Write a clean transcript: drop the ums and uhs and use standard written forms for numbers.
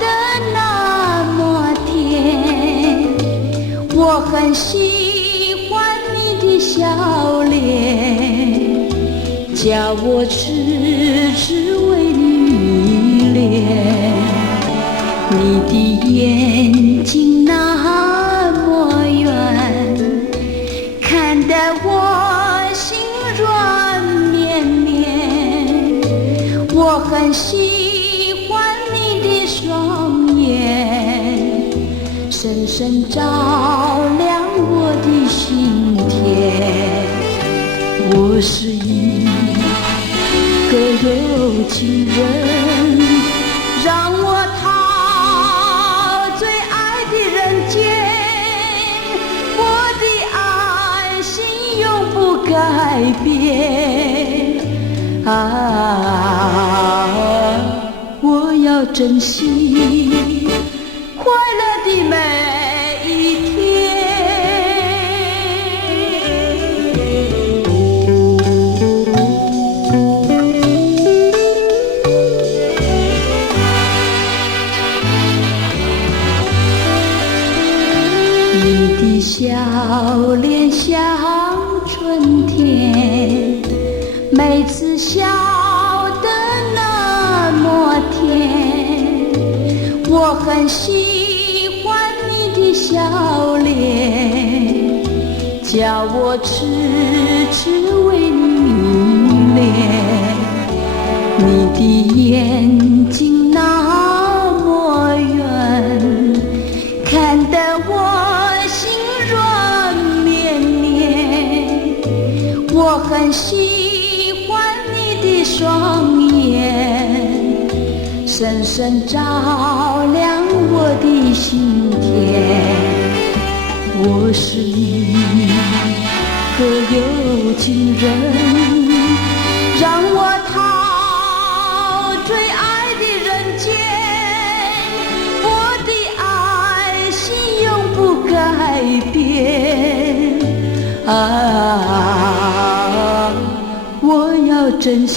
得那么甜，我很喜欢你的笑脸，叫我痴痴为你迷恋。你的眼睛那么圆，看得我心软绵绵。我很喜欢你的双眼，深深照亮我的心田。我是一个有情人，让我逃最爱的人间。我的爱心永不改变啊！我要珍惜快乐的每一天。你的笑脸像春天，每次笑得那么甜。我很喜欢你的笑脸，叫我痴痴为你迷恋。你的眼睛那么圆，看得我心软绵绵。我很喜欢你的双眼，深深照亮我的心田。我是一个有情人，让我逃最爱的人间。我的爱心永不改变啊！我要珍惜